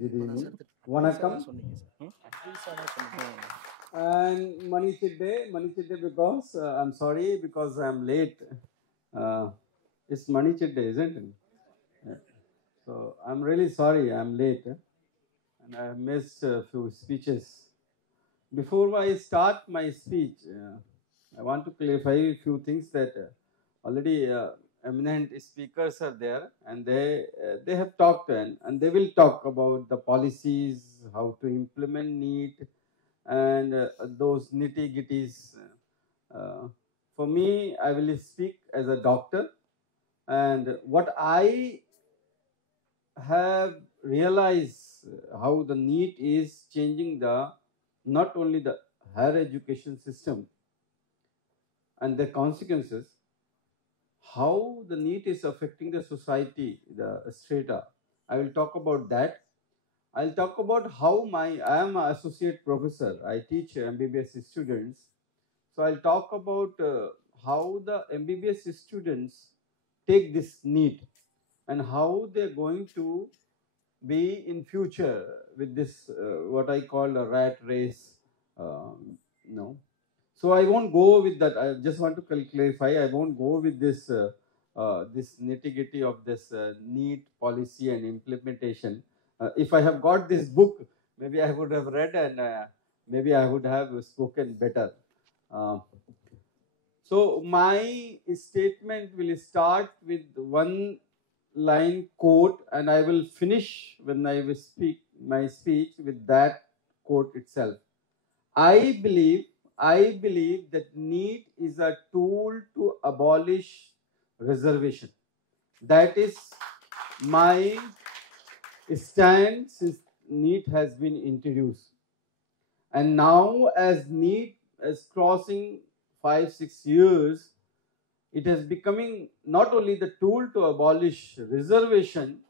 Good evening. Vanakkam. And Manichidde because I'm sorry because I'm late. It's Manichidde, isn't it? Yeah. So I'm really sorry I'm late and I missed a few speeches. Before I start my speech, I want to clarify a few things that already eminent speakers are there and they have talked and they will talk about the policies, how to implement Neet and those nitty-gritties. Uh, for me, I will speak as a doctor and what I have realized how the Neet is changing the not only the higher education system and the consequences, how the Neet is affecting the society, the strata. I will talk about that. I'll talk about how I am an associate professor. I teach MBBS students. So I'll talk about how the MBBS students take this Neet and how they're going to be in future with this what I call a rat race. No, so I won't go with that. I just want to clarify. I won't go with this nitty-gritty of this Neet policy and implementation. If I have got this book, maybe I would have read and maybe I would have spoken better. Uh, so my statement will start with one line quote, and I will finish when I will speak my speech with that quote itself. I believe that Neet is a tool to abolish reservation. That is my stand since Neet has been introduced. And now as Neet is crossing 5-6 years, it is becoming not only the tool to abolish reservation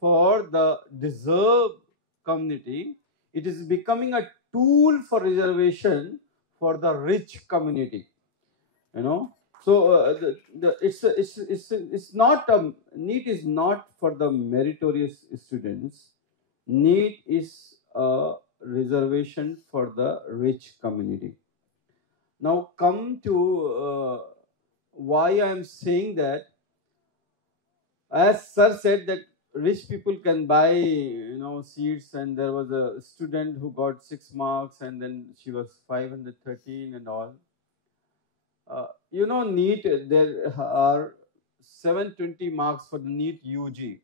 for the deserved community, it is becoming a tool for reservation for the rich community. You know, so it's not Neet is not for the meritorious students. Neet is a reservation for the rich community. Now come to why I am saying that. As sir said that rich people can buy seats, and there was a student who got 6 marks and then she was 513 and all. Neet, there are 720 marks for the Neet UG.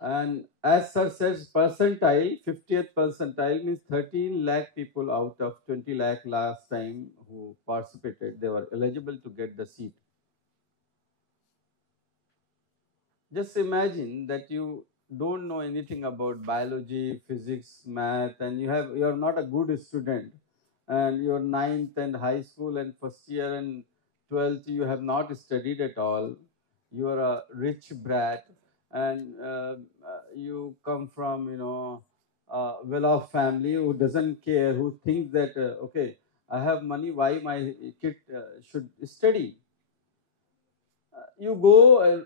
And as sir says, percentile, 50th percentile means 13 lakh people out of 20 lakh last time who participated, they were eligible to get the seat. Just imagine that you don't know anything about biology, physics, math, and you're not a good student, and you're ninth and high school and first year and 12th you have not studied at all. You are a rich brat, and you come from a well-off family who doesn't care, who thinks that okay, I have money, why my kid should study? You go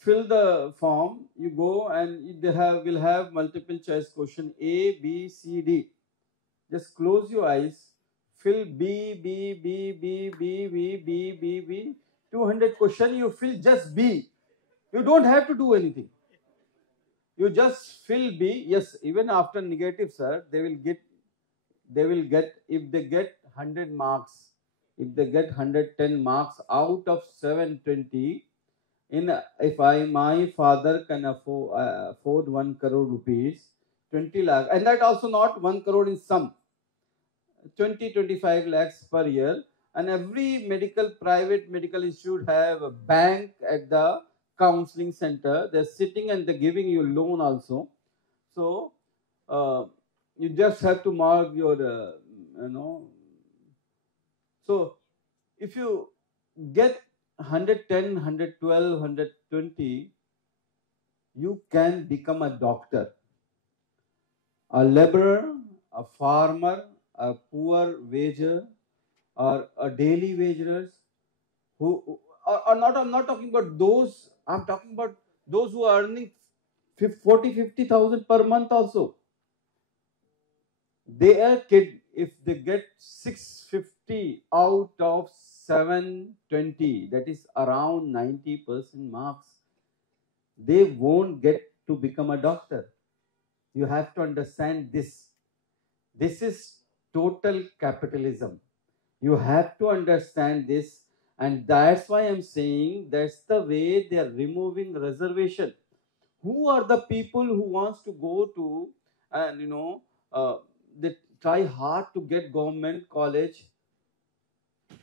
fill the form, you go and they will have multiple choice question A, B, C, D. Just close your eyes, fill B, B, B, B, B, B, B, B, B. 200 question, you fill just B. You don't have to do anything. You just fill B. Yes, even after negative, sir, they will get, if they get 100 marks, if they get 110 marks out of 720, if my father can afford 1 crore rupees, 20 lakh, and that also not 1 crore in sum, 20-25 lakhs per year, and every private medical institute have a bank at the counseling center. They're sitting and they're giving you loan also. So you just have to mark your, So if you get 110, 112, 120, you can become a doctor, a laborer, a farmer, a poor wager, or a daily wagerers who are not. I'm not talking about those. I'm talking about those who are earning 40, 50,000 per month also. Their kid, if they get 650 out of 720, that is around 90% marks, they won't get to become a doctor. You have to understand this. This is total capitalism. You have to understand this, and that's why I'm saying that's the way they are removing reservation. Who are the people who wants to go to, and they try hard to get government college?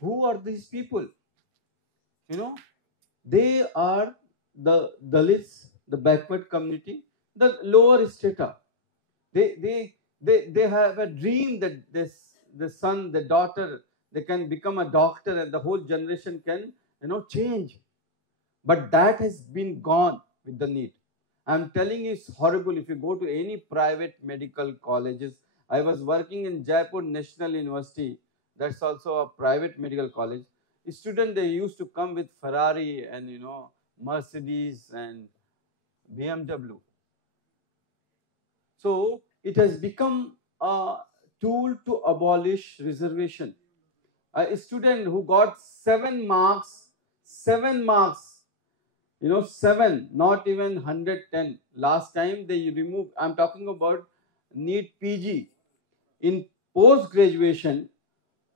Who are these people? They are the Dalits, the backward community, the lower strata. They have a dream that the son, the daughter, they can become a doctor and the whole generation can change. But that has been gone with the need. I'm telling you, it's horrible. If you go to any private medical colleges, I was working in Jaipur National University. That's also a private medical college. Students, they used to come with Ferrari and Mercedes and BMW. So it has become a tool to abolish reservation. A student who got 7 marks, 7 marks, 7, not even 110. Last time they removed, I'm talking about Neet PG. In post graduation,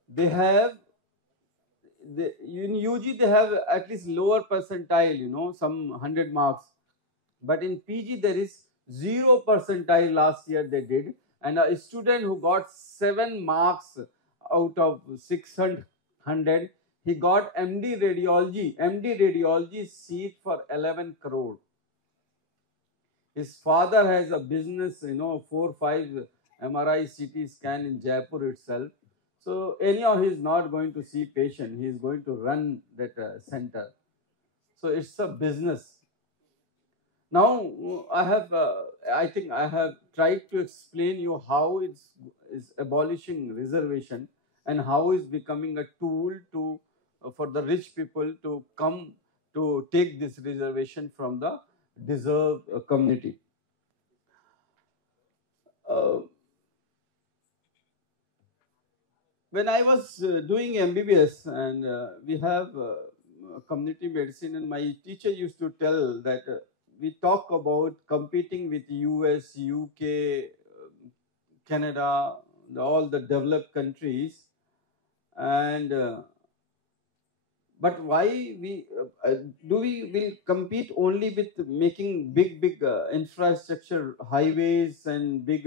they have, in UG, they have at least lower percentile, some 100 marks. But in PG, there is 0 percentile last year they did. And a student who got 7 marks out of 600, he got MD radiology seat for 11 crore. His father has a business, 4, 5 MRI CT scan in Jaipur itself. So anyhow, he is not going to see patient. He is going to run that center. So it's a business. Now I think I have tried to explain you how it's abolishing reservation and how it's becoming a tool to for the rich people to come to take this reservation from the deserved community. When I was doing MBBS, and we have community medicine, and my teacher used to tell that we talk about competing with US, UK, Canada, all the developed countries, and but why we do we will compete only with making big infrastructure, highways and big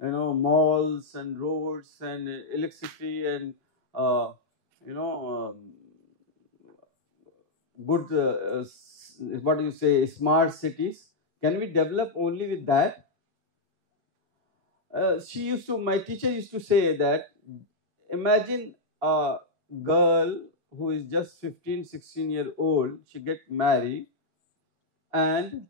malls and roads and electricity and uh, you know um, good what do you say, smart cities? Can we develop only with that? My teacher used to say that, imagine a girl who is just 15, 16 year old, she get married and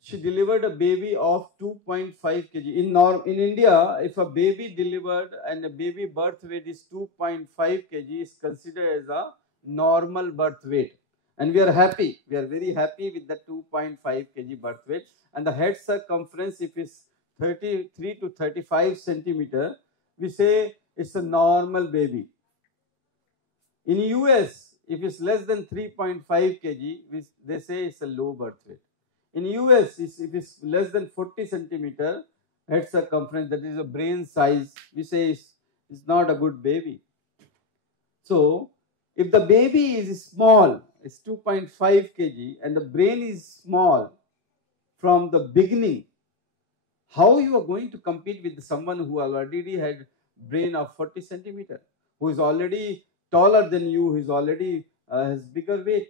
she delivered a baby of 2.5 kg. In India, if a baby delivered and a baby birth weight is 2.5 kg, is considered as a normal birth weight. And we are happy. We are very happy with the 2.5 kg birth weight. And the head circumference, if it's 33 to 35 centimeter, we say it's a normal baby. In US, if it's less than 3.5 kg, they say it's a low birth weight. In US, if it's less than 40 centimeter head circumference, that is a brain size, we say it's not a good baby. So, if the baby is small, it's 2.5 kg, and the brain is small from the beginning, how you are going to compete with someone who already had brain of 40 centimeter, who is already taller than you, who is already has bigger weight?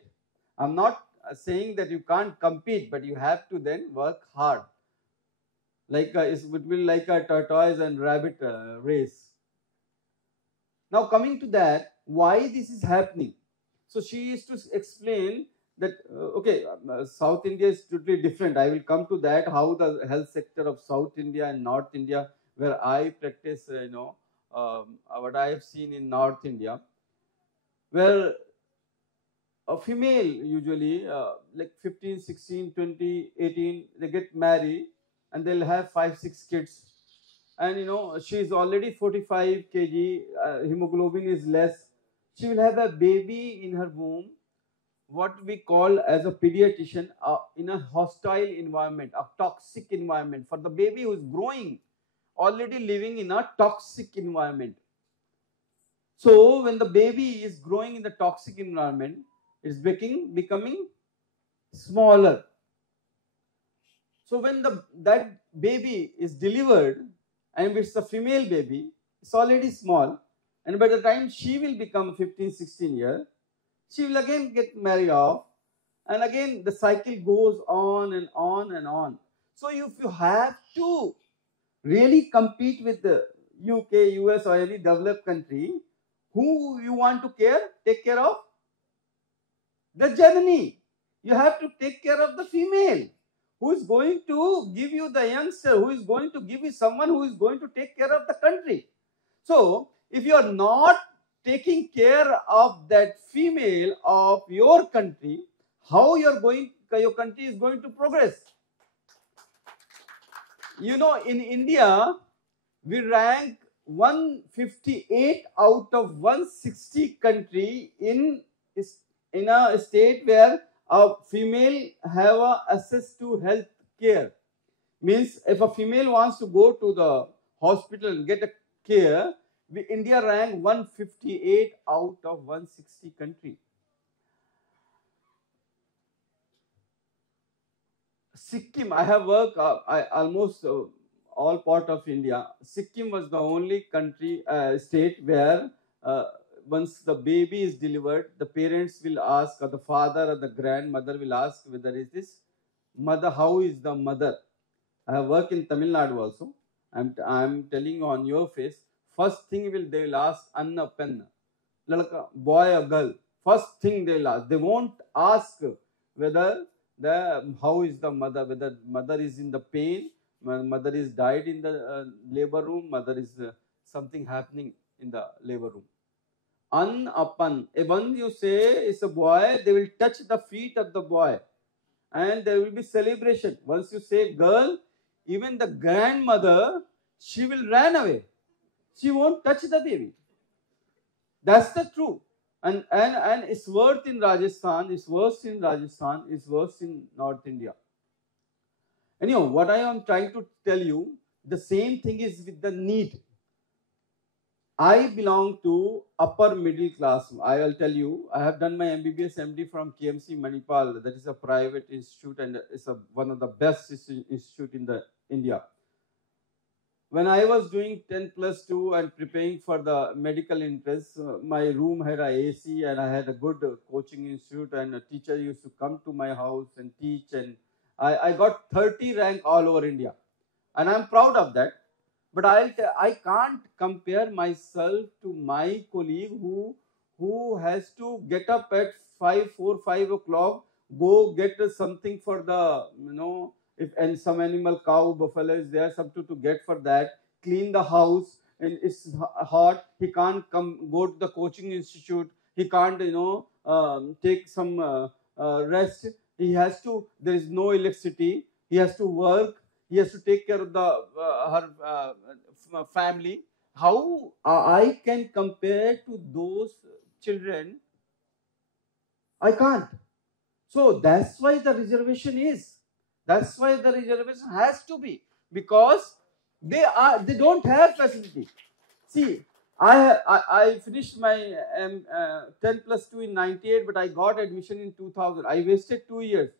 I'm not saying that you can't compete, but you have to then work hard. Like it will be like a tortoise and rabbit race. Now coming to that, why this is happening? So she used to explain that South India is totally different. I will come to that, how the health sector of South India and North India, where I practice, what I have seen in North India, where a female usually like 15, 16, 20, 18, they get married and they'll have 5, 6 kids. And she is already 45 kg, hemoglobin is less. She will have a baby in her womb, what we call as a pediatrician, in a hostile environment, a toxic environment for the baby who is growing, already living in a toxic environment. So when the baby is growing in the toxic environment, it's becoming smaller. So when that baby is delivered, and it's a female baby, it's already small, and by the time she will become 15, 16 years, she will again get married off, and again the cycle goes on and on and on. So if you have to really compete with the UK, US, or any developed country, who you want to take care of? The janani. You have to take care of the female, who is going to give you the youngster, who is going to give you someone who is going to take care of the country. So if you are not taking care of that female of your country, how your country is going to progress? In India, we rank 158 out of 160 country in a state where a female have access to health care. Means if a female wants to go to the hospital and get a care, India rank 158 out of 160 country. Sikkim, I have worked almost all part of India. Sikkim was the only country, state where once the baby is delivered, the parents will ask, or the father or the grandmother will ask whether is this mother, how is the mother. I have worked in Tamil Nadu also. I'm telling you on your face, first thing they will ask, Anna Penna, boy or girl. First thing they will ask. They won't ask whether how is the mother, whether mother is in the pain, mother is died in the labor room, mother is something happening in the labor room. Apan. When you say it's a boy, they will touch the feet of the boy, and there will be celebration. Once you say girl, even the grandmother, she will run away. She won't touch the baby. That's the truth. And it's worse in Rajasthan, it's worse in Rajasthan, it's worse in North India. Anyhow, what I am trying to tell you, the same thing is with the Neet. I belong to upper middle class. I will tell you, I have done my MBBS MD from KMC Manipal. That is a private institute, and it's one of the best institute in India. When I was doing 10+2 and preparing for the medical entrance, my room had a AC, and I had a good coaching institute, and a teacher used to come to my house and teach, and I got 30 rank all over India, and I'm proud of that. But I can't compare myself to my colleague who has to get up at 4, 5 o'clock, go get something for the, and some animal, cow, buffalo is there, something to get for that, clean the house, and it's hot, he can't go to the coaching institute, he can't, take some rest, he has to, there is no electricity, he has to work, he has to take care of her family. How I can compare to those children? I can't. So that's why the reservation is. That's why the reservation has to be, because they don't have facility. See, I finished my 10+2 in 98, but I got admission in 2000. I wasted 2 years.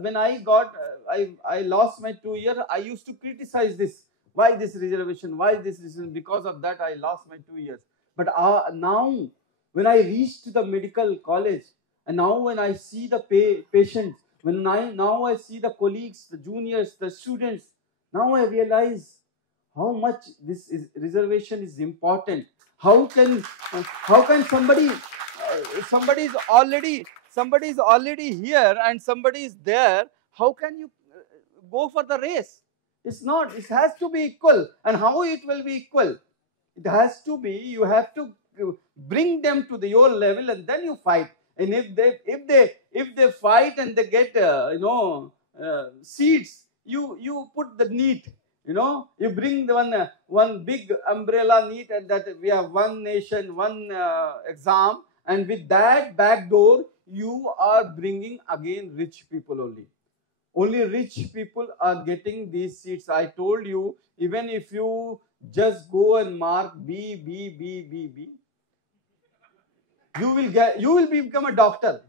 When I lost my 2 years, I used to criticize this. Why this reservation? Why this reason? Because of that, I lost my 2 years. But now, when I reached the medical college, and now when I see the patients, now I see the colleagues, the juniors, the students, now I realize how much this reservation is important. How can somebody is already here and somebody is there? How can you go for the race? It's not. It has to be equal. And how it will be equal? It has to be. You have to bring them to your level, and then you fight. And if they fight and they get seats, you put the Neet. You bring the one big umbrella Neet, and that we have one nation, one exam, and with that back door, you are bringing again rich people only. Only rich people are getting these seats. I told you, even if you just go and mark B, B, B, B, B, you will become a doctor.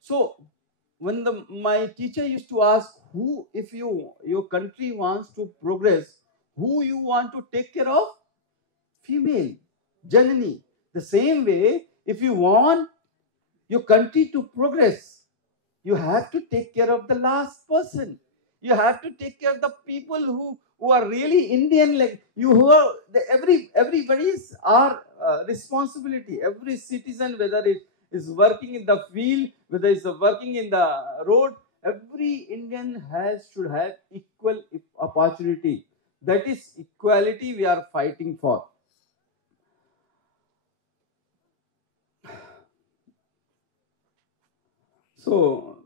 So when my teacher used to ask, who, if your country wants to progress, who you want to take care of? Female, Janani. The same way, if you want your country to progress, you have to take care of the last person. You have to take care of the people who are really Indian, like you, who are everybody's our responsibility. Every citizen, whether it is working in the field, whether it's working in the road, every Indian should have equal opportunity. That is equality we are fighting for. So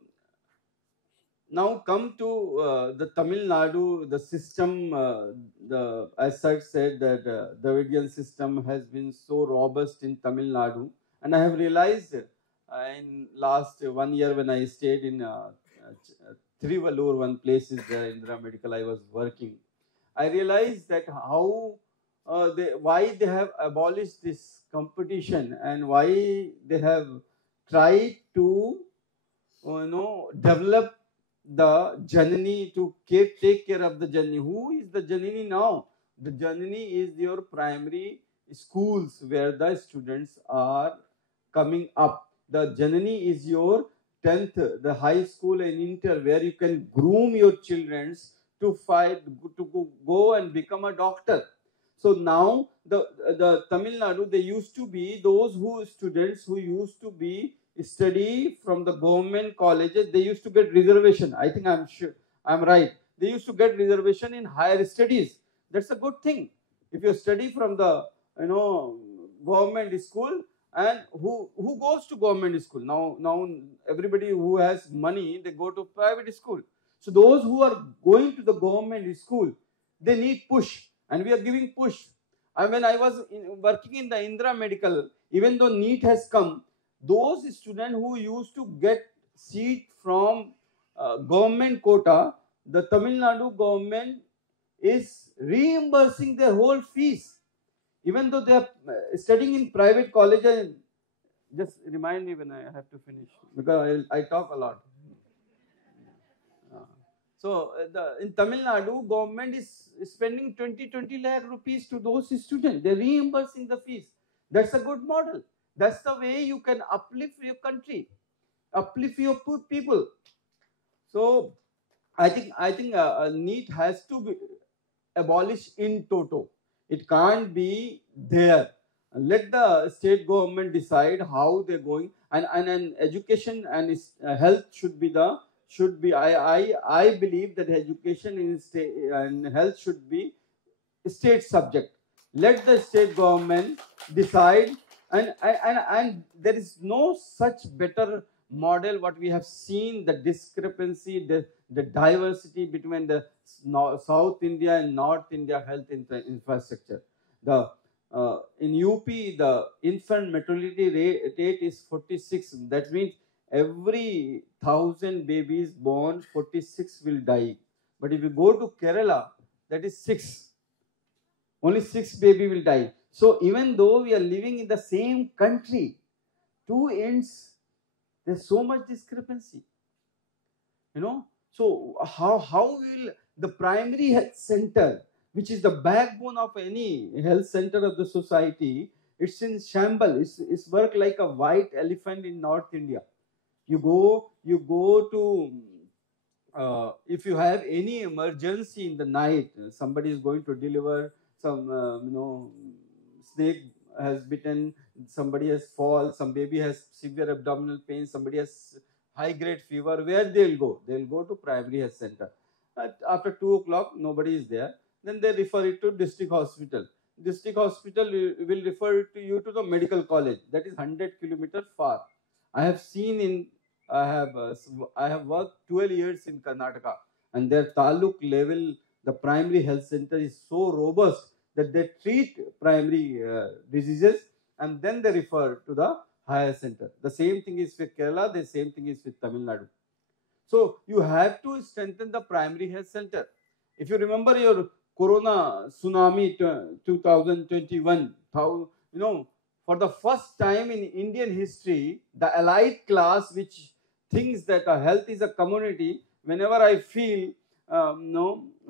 now come to the Tamil Nadu, the system, as I said, that Dravidian system has been so robust in Tamil Nadu. And I have realized in last 1 year when I stayed in Trivallur, one place is there, Indira Medical, I was working. I realized that why they have abolished this competition, and why they have tried to develop the Janani to take care of the Janani. Who is the Janani now? The Janani is your primary schools where the students are coming up. The Janani is your 10th, the high school and inter, where you can groom your children to go and become a doctor. So now the Tamil Nadu, they used to be those students who used to be study from the government colleges, they used to get reservation. I think I'm right. They used to get reservation in higher studies. That's a good thing. If you study from the government school, and who goes to government school now? Everybody who has money, they go to private school. So those who are going to the government school, they need push, and we are giving push. And when I was working in the Indira Medical, even though Neet has come, those students who used to get seat from government quota, the Tamil Nadu government is reimbursing their whole fees, even though they are studying in private college. And just remind me when I have to finish, because I talk a lot. So in Tamil Nadu, government is spending 20 lakh rupees to those students. They're reimbursing the fees. That's a good model. That's the way you can uplift your country, uplift your people. So I think Neet has to be abolished in toto. It can't be there. Let the state government decide how they're going, and education and health should be I believe that education and health should be state subject. Let the state government decide, and there is no such better model what we have seen, the discrepancy, the diversity between the South India and North India health infrastructure. In UP, the infant mortality rate is 46. That means every 1,000 babies born, 46 will die. But if you go to Kerala, that is 6. Only 6 baby will die. So even though we are living in the same country, two ends, there's so much discrepancy. So how will the primary health center, which is the backbone of any health center of the society, it's in shambles. It's work like a white elephant in North India. You go to if you have any emergency in the night, somebody is going to deliver, some snake has bitten, somebody has fall, some baby has severe abdominal pain, somebody has high grade fever, where they'll go? They'll go to primary health center. After 2 o'clock, nobody is there. Then they refer it to district hospital. district hospital will refer to you to the medical college. That is 100 kilometers far. I have seen I have worked 12 years in Karnataka, and their taluk level, the primary health center is so robust that they treat primary diseases and then they refer to the higher center. The same thing is with Kerala, the same thing is with Tamil Nadu. So you have to strengthen the primary health center. If you remember your Corona tsunami 2021, how, for the first time in Indian history, the elite class, which thinks that health is a commodity, whenever I feel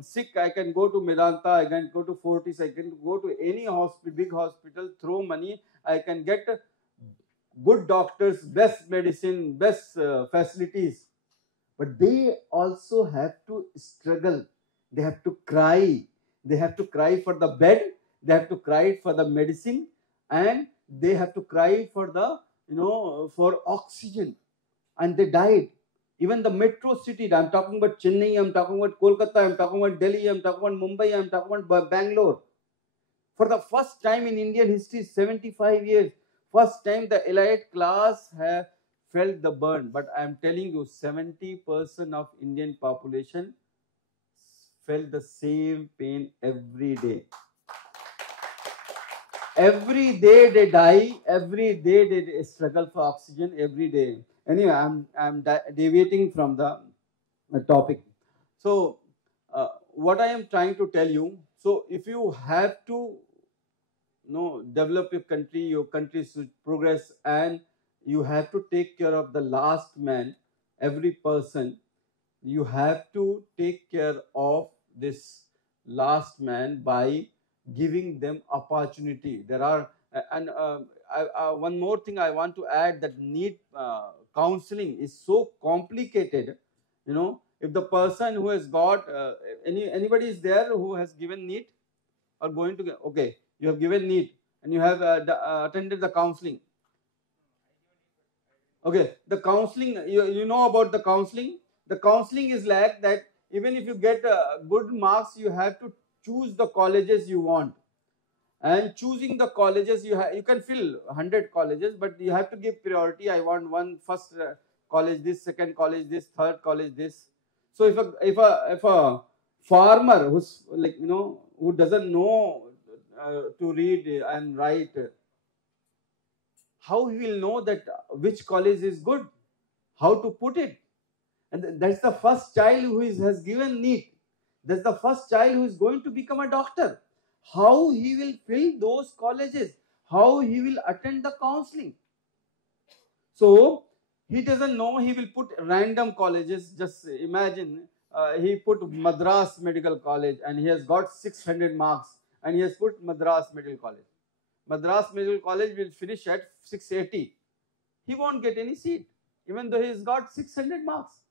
sick, I can go to Medanta, I can go to Fortis, I can go to any hospital, big hospital, throw money, I can get good doctors, best medicine, best facilities. But they also have to struggle. They have to cry. They have to cry for the bed. They have to cry for the medicine, and they have to cry for the for oxygen. And they died. Even the metro city. I'm talking about Chennai. I'm talking about Kolkata. I'm talking about Delhi. I'm talking about Mumbai. I'm talking about Bangalore. For the first time in Indian history, 75 years, first time the elite class have felt the burn. But I am telling you, 70% of Indian population felt the same pain every day. Every day they die. Every day they struggle for oxygen. Every day. Anyway, I'm deviating from the topic. So, what I am trying to tell you. So, if you have to develop your country should progress, and you have to take care of the last man, every person. You have to take care of this last man by giving them opportunity. There are, and one more thing I want to add, that Neet counseling is so complicated. If the person who has got, anybody is there who has given Neet or going to get, okay, you have given Neet and you have attended the counseling. Okay, the counseling, you know about the counseling. The counseling is like that. Even if you get good marks, you have to choose the colleges you want. And choosing the colleges, you can fill 100 colleges, but you have to give priority. I want one first college, this second college, this third college, this. So if a farmer who's who doesn't know to read and write, how he will know that which college is good, how to put it? And that's the first child who has given Neet. That's the first child who is going to become a doctor. How he will fill those colleges? How he will attend the counseling? So he doesn't know. He will put random colleges. Just imagine he put Madras Medical College and he has got 600 marks, and he has put Madras Medical College. Madras Medical College will finish at 680. He won't get any seat, even though he's got 600 marks.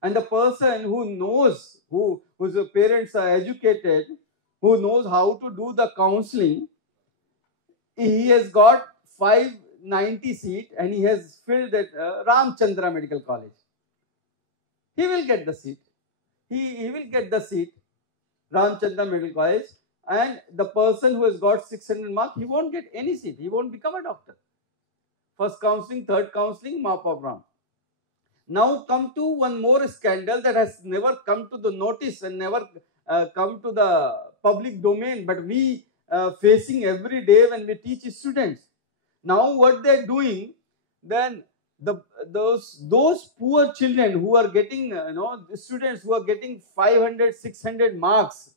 And the person who knows, whose parents are educated, who knows how to do the counseling, he has got 590 seat and he has filled at Ramchandra Medical College. He will get the seat. He will get the seat, Ramchandra Medical College. And the person who has got 600 marks, he won't get any seat. He won't become a doctor. First counseling, third counseling, mop up round. Now come to one more scandal that has never come to the notice and never come to the public domain, but we facing every day when we teach students. Now what they are doing, then those poor children who are getting, students who are getting 500, 600 marks,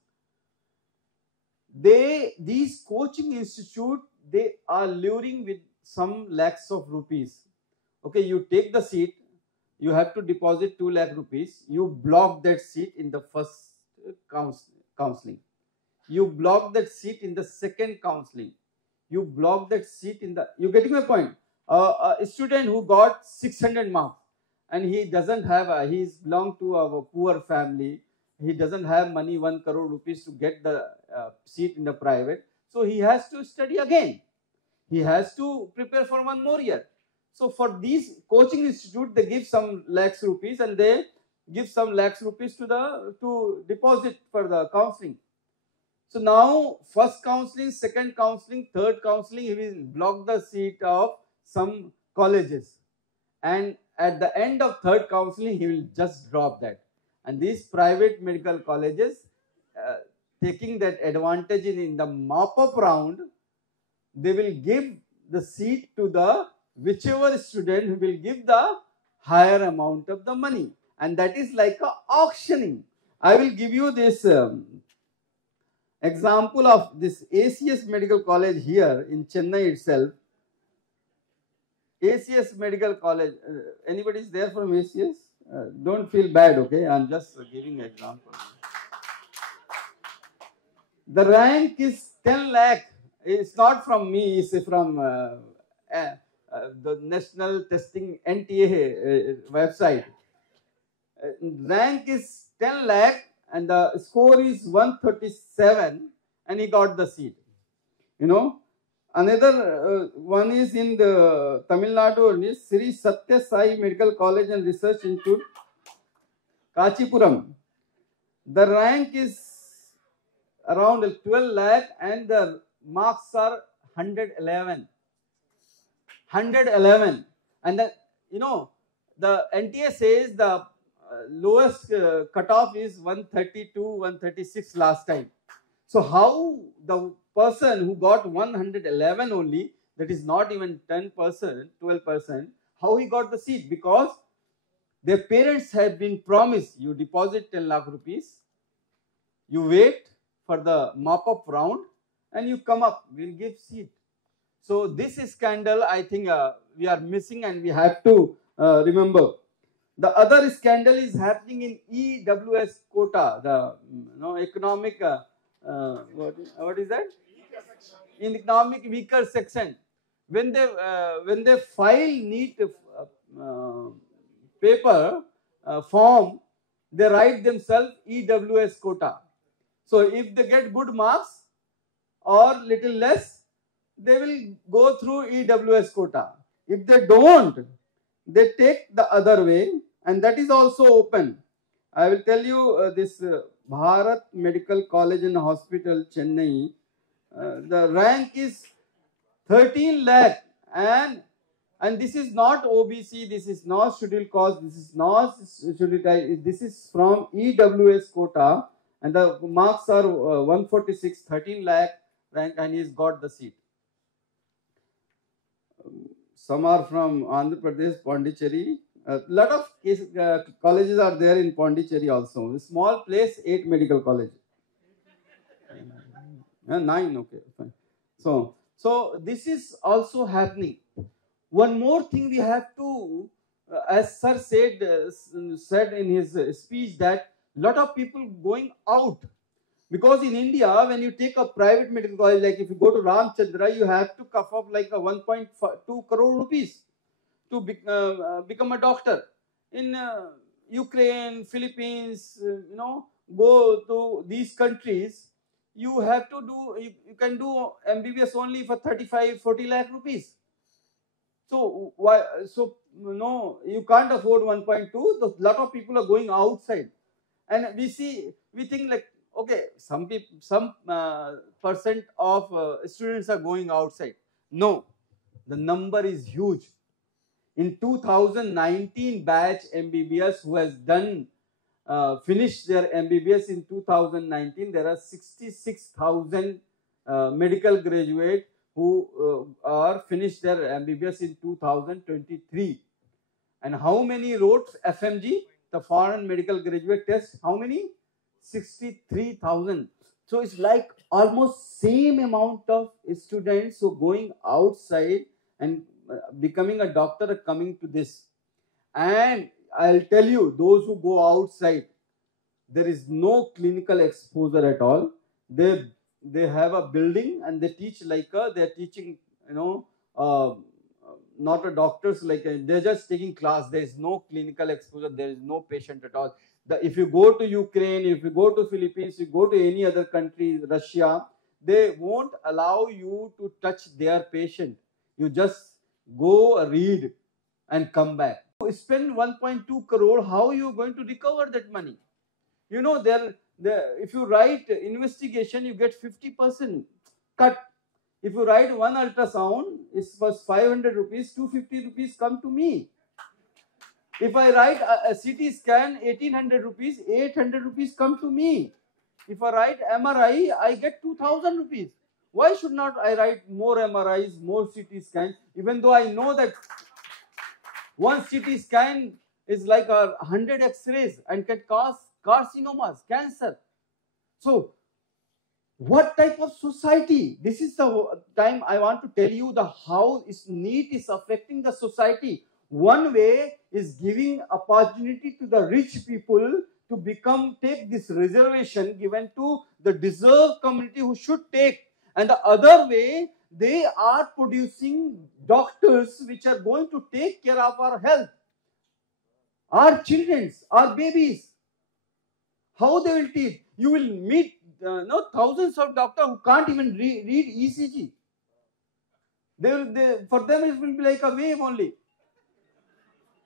these coaching institute, they are luring with some lakhs of rupees. Okay, you take the seat, you have to deposit 2 lakh rupees. You block that seat in the first counseling. You block that seat in the second counseling. You block that seat in the. You getting my point? A student who got 600 marks and he doesn't have. He belong to a poor family. He doesn't have money, 1 crore rupees to get the seat in the private. So he has to study again. He has to prepare for 1 more year. So for these coaching institute, they give some lakhs rupees and they give some lakhs rupees to deposit for the counseling. So now first counseling, second counseling, third counseling, he will block the seat of some colleges. And at the end of third counseling, he will just drop that. And these private medical colleges, taking that advantage in the mop-up round, they will give the seat to the whichever student who will give the higher amount of the money. And that is like a auctioning. I will give you this example of this ACS Medical College here in Chennai itself. ACS Medical College, anybody is there from ACS? Don't feel bad, okay? I'm just giving an example. The rank is 10 lakh. It's not from me, it's from the National Testing NTA website. Rank is 10 lakh and the score is 137 and he got the seat. You know, another one is in the Tamil Nadu only, Sri Satya Sai Medical College and Research Institute, Kachipuram. The rank is around 12 lakh and the marks are 111. 111. And then, you know, the NTA says the lowest cutoff is 132, 136 last time. So how the person who got 111 only, that is not even 10%, 12%, how he got the seat? Because their parents have been promised, you deposit 10 lakh rupees, you wait for the mop-up round and you come up, we'll give seat. So this scandal, I think we are missing and we have to remember. The other scandal is happening in EWS quota, the economic, what is that? In economic weaker section. When they file Neet paper form, they write themselves EWS quota. So if they get good marks or little less, they will go through EWS quota. If they don't, they take the other way, and that is also open. I will tell you this Bharat Medical College and Hospital, Chennai, the rank is 13 lakh and this is not OBC, this is not scheduled caste, this is not scheduled type, this is from EWS quota and the marks are 146, 13 lakh rank and he's got the seat. Some are from Andhra Pradesh, Pondicherry. A lot of colleges are there in Pondicherry also. A small place, 8 medical colleges. 9, okay, fine. So this is also happening. One more thing we have to, as sir said in his speech, that lot of people going out. Because in India, when you take a private medical college, like if you go to Ramchandra, you have to cough up like a 1.2 crore rupees to become a doctor. In Ukraine, Philippines, go to these countries, you have to do, you can do MBBS only for 35, 40 lakh rupees. So why? So no, you can't afford 1.2. A lot of people are going outside, and we think like, okay, some percent of students are going outside. No, the number is huge. In 2019 batch MBBS who has done finished their MBBS in 2019, there are 66,000 medical graduates who are finished their MBBS in 2023. And how many wrote FMG, the foreign medical graduate test? How many? 63,000. So it's like almost same amount of students who going outside and becoming a doctor are coming to this. And I'll tell you, those who go outside, there is no clinical exposure at all. They have a building and they teach like they're teaching, not a doctors, like they're just taking class. There is no clinical exposure. There is no patient at all. If you go to Ukraine, if you go to Philippines, you go to any other country, Russia, they won't allow you to touch their patient. You just go read and come back. You spend 1.2 crore, how are you going to recover that money? You know, if you write investigation, you get 50% cut. If you write one ultrasound, it was 500 rupees, 250 rupees come to me. If I write a CT scan, 1800 rupees, 800 rupees come to me. If I write MRI, I get 2000 rupees. Why should not I write more MRIs, more CT scans, even though I know that one CT scan is like 100 X-rays and can cause carcinomas, cancer. So, what type of society? This is the time I want to tell you the how NEET is affecting the society. One way is giving opportunity to the rich people to take this reservation given to the deserved community who should take. And the other way, they are producing doctors which are going to take care of our health, our children, our babies. How they will teach? You will meet thousands of doctors who can't even read ECG. For them it will be like a wave only.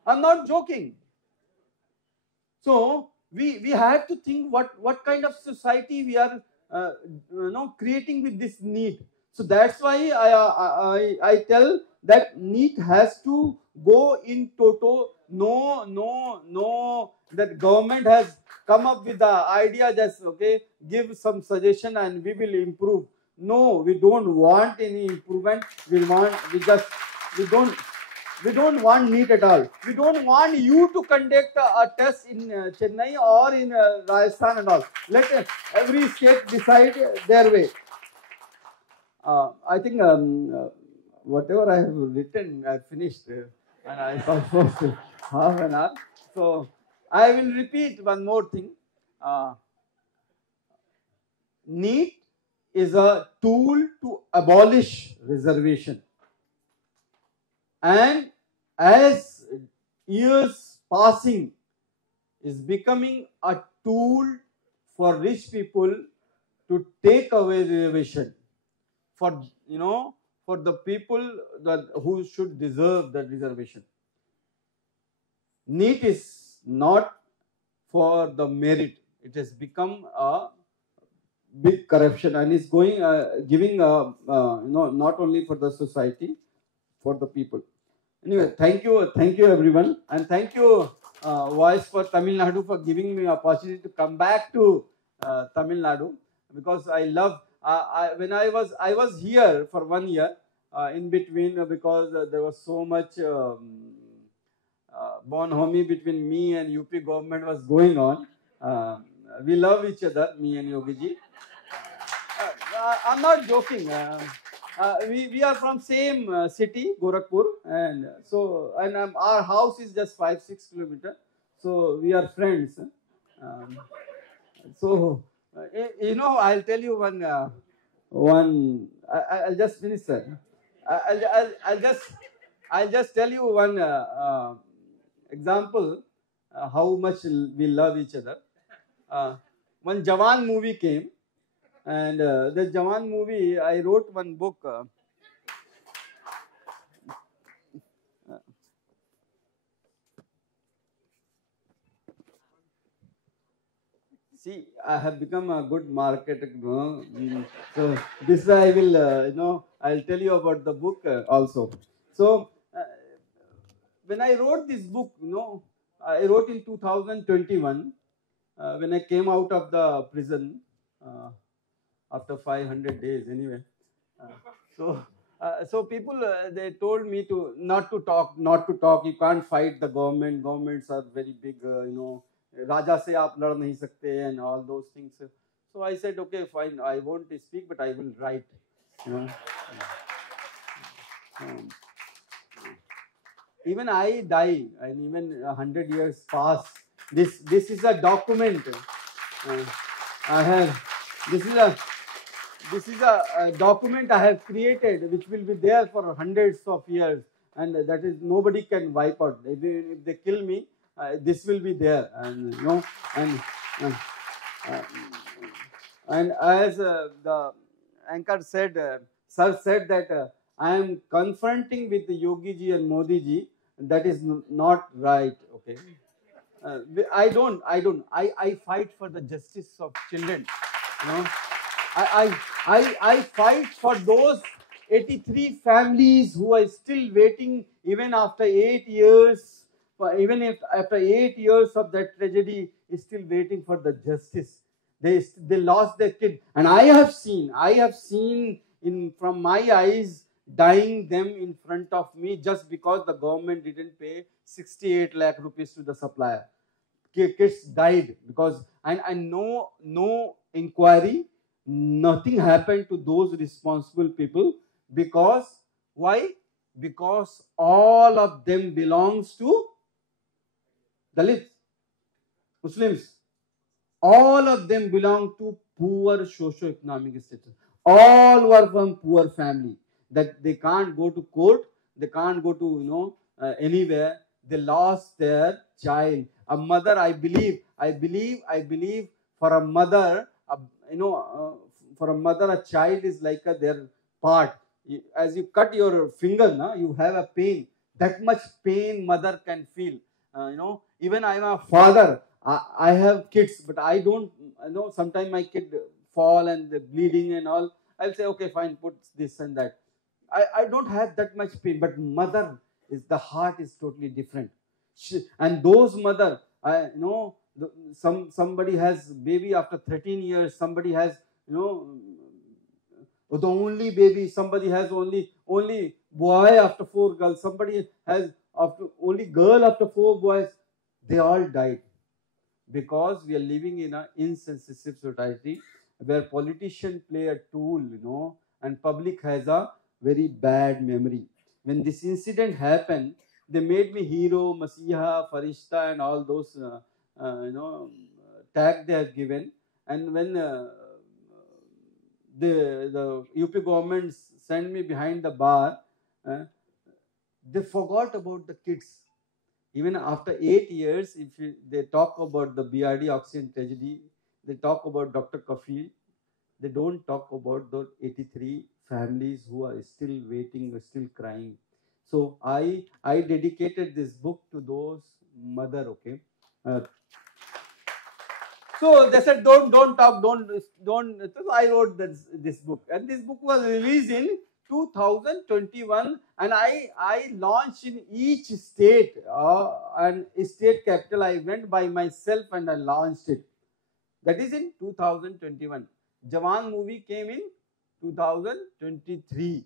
I'm not joking. So we have to think what kind of society we are creating with this NEET. So that's why I tell that NEET has to go in toto. No. That government has come up with the idea, just give some suggestion and we will improve. No, we don't want any improvement. We don't want NEET at all. We don't want you to conduct a test in Chennai or in Rajasthan and all. Let every state decide their way. I think whatever I have written, I finished, and I thought for half an hour. So I will repeat one more thing. NEET is a tool to abolish reservation. And as years passing, is becoming a tool for rich people to take away reservation for the people who should deserve that reservation. NEET is not for the merit. It has become a big corruption and is giving not only for the society, for the people. Anyway, thank you everyone, and thank you Voice for Tamil Nadu for giving me opportunity to come back to Tamil Nadu, because I love. When I was here for 1 year in between, because there was so much bonhomie between me and UP government was going on. We love each other, me and Yogi ji. I'm not joking. We are from same city, Gorakhpur, and our house is just 5-6 kilometers. So we are friends. I'll tell you one. I'll just finish, sir. I'll just tell you one example how much we love each other. One Jawan movie came. And the Jawan movie, I wrote one book. See, I have become a good marketer. So this way I will, I'll tell you about the book also. So when I wrote this book, I wrote in 2021 when I came out of the prison. After 500 days, anyway. So people, they told me not to talk. You can't fight the government. Governments are very big, Raja se aap lad nahi sakte and all those things. So I said, okay, fine. I won't speak, but I will write. Even I die, and even 100 years pass. This is a document. I have. This is a document I have created, which will be there for hundreds of years, and that is nobody can wipe out. If they kill me, this will be there, and and as the anchor said, sir said that I am confronting with Yogi ji and Modi ji. That is not right. Okay. I fight for the justice of children. You know, I fight for those 83 families who are still waiting even after 8 years. Even if after 8 years of that tragedy, is still waiting for the justice. They lost their kid, and I have seen in from my eyes dying them in front of me just because the government didn't pay 68 lakh rupees to the supplier. Kids died because and no inquiry, nothing happened to those responsible people. Because why? Because all of them belongs to Dalits, Muslims. All of them belong to poor socio-economic status. All were from poor family, that they can't go to court, they can't go to anywhere. They lost their child. A mother, I believe, for a mother, for a mother, a child is like their part. As you cut your finger, you have a pain. That much pain mother can feel. Even I'm a father. I have kids, but I don't. Sometimes my kid fall and they're bleeding and all. I'll say, okay, fine, put this and that. I don't have that much pain, but mother is, the heart is totally different. And those mother, somebody has baby after 13 years. Somebody has the only baby. Somebody has only boy after 4 girls. Somebody has after only girl after 4 boys. They all died because we are living in an insensitive society where politicians play a tool, and public has a very bad memory. When this incident happened, they made me hero, Masiha, Farishta, and all those tag they have given. And when the UP government sent me behind the bar, uh, they forgot about the kids. Even after 8 years, if they talk about the BRD oxygen tragedy, they talk about Dr. Khafeel, they don't talk about the 83 families who are still waiting, still crying. So I dedicated this book to those mother. Okay. Uh, so they said, don't talk, don't. So I wrote this book, and this book was released in 2021, and I launched in each state and state capital. I went by myself and I launched it. That is in 2021. Jawan movie came in 2023.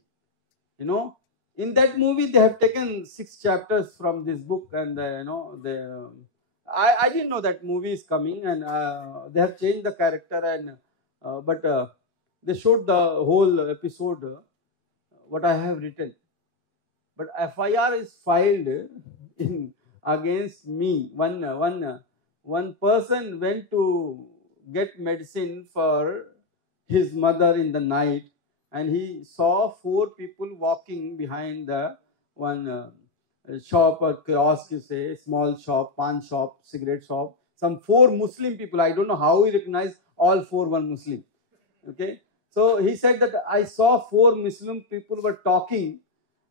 In that movie they have taken 6 chapters from this book, and I didn't know that movie is coming, and they have changed the character, and but they showed the whole episode, what I have written. But FIR is filed in against me. One person went to get medicine for his mother in the night, and he saw 4 people walking behind the one shop or kiosk, you say, small shop, pan shop, cigarette shop. Some 4 Muslim people. I don't know how he recognized all 4 one Muslim. Okay, so he said that I saw 4 Muslim people were talking,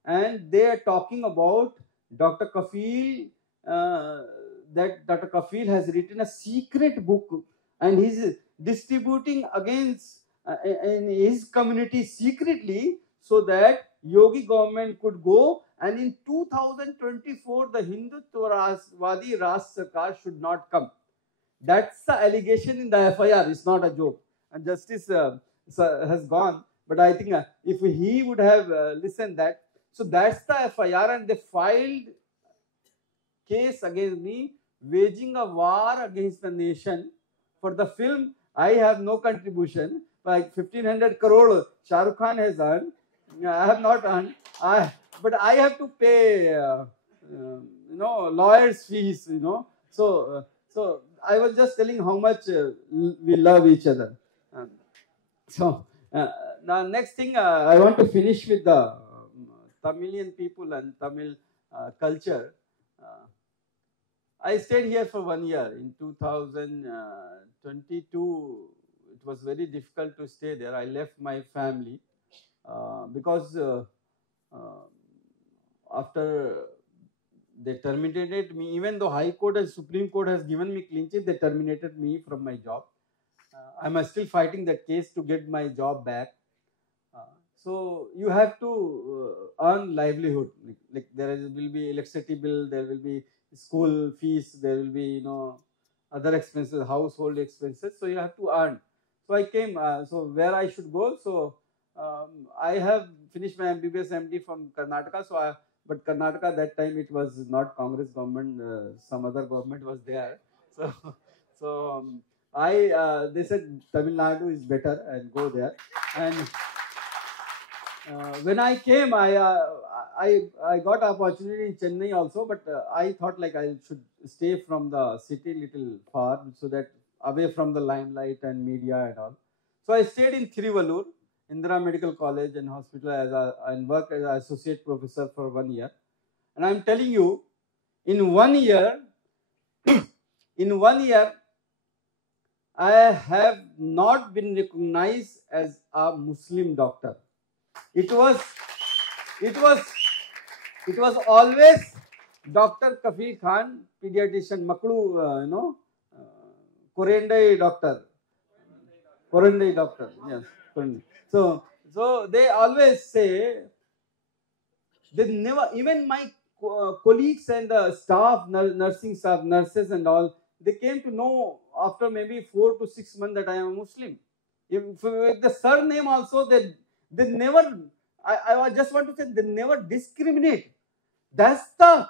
and they are talking about Dr. Khafeel. That Dr. Khafeel has written a secret book, and he's distributing against in his community secretly, so that Yogi government could go, and in 2024 the Hindutva Raj Sarkar should not come. That's the allegation in the FIR. It's not a joke. And justice has gone. But I think if he would have listened that, so that's the FIR, and they filed case against me, waging a war against the nation. For the film, I have no contribution. Like 1500 crore Shah Rukh Khan has earned. I have not earned. But I have to pay, lawyers' fees. So I was just telling how much we love each other. So now next thing, I want to finish with the Tamilian people and Tamil culture. I stayed here for 1 year. In 2022, it was very difficult to stay there. I left my family because after they terminated me. Even though High Court and Supreme Court has given me clean chit, they terminated me from my job. I'm still fighting that case to get my job back. So you have to earn livelihood. Like there will be electricity bill, there will be school fees, there will be other expenses, household expenses. So you have to earn. So I came. So where I should go? So I have finished my MBBS MD from Karnataka. So but Karnataka that time it was not Congress government. Some other government was there. So so they said Tamil Nadu is better and go there. And when I came, I got opportunity in Chennai also, but I thought like I should stay from the city little far so that away from the limelight and media and all. So I stayed in Thiruvallur, Indira Medical College and Hospital and worked as an associate professor for 1 year. And I'm telling you, in 1 year, I have not been recognized as a Muslim doctor. It was always Dr. Khafeel Khan, pediatrician, Maklu, Korendai doctor, yes. So they always say, they never, even my colleagues and the staff, nursing staff, nurses and all, they came to know after maybe 4 to 6 months that I am a Muslim. With the surname also, they never, I just want to say, they never discriminate. That's the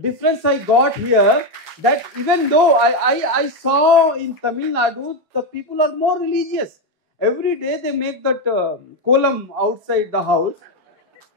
difference I got here, that even though I saw in Tamil Nadu, the people are more religious. Every day they make that column outside the house.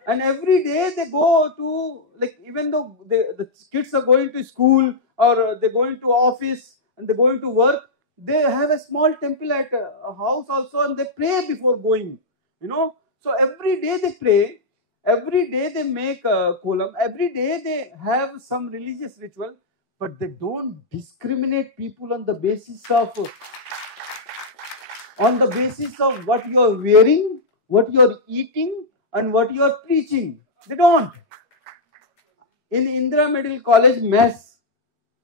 And every day they go to, like, even though the kids are going to school or they're going to office and they're going to work, they have a small temple at a house also, and they pray before going, So every day they pray, every day they make a column, every day they have some religious ritual, but they don't discriminate people on the basis of what you are wearing, what you are eating, and what you are preaching. They don't. In Indira Medical College mess,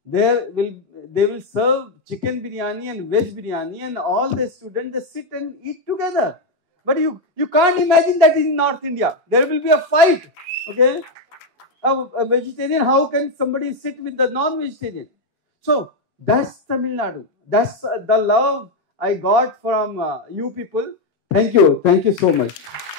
they will serve chicken biryani and veg biryani, and all the students, they sit and eat together. But you can't imagine that in North India. There will be a fight. Okay, a vegetarian, how can somebody sit with the non-vegetarian? So that's Tamil Nadu. That's the love I got from you people. Thank you so much.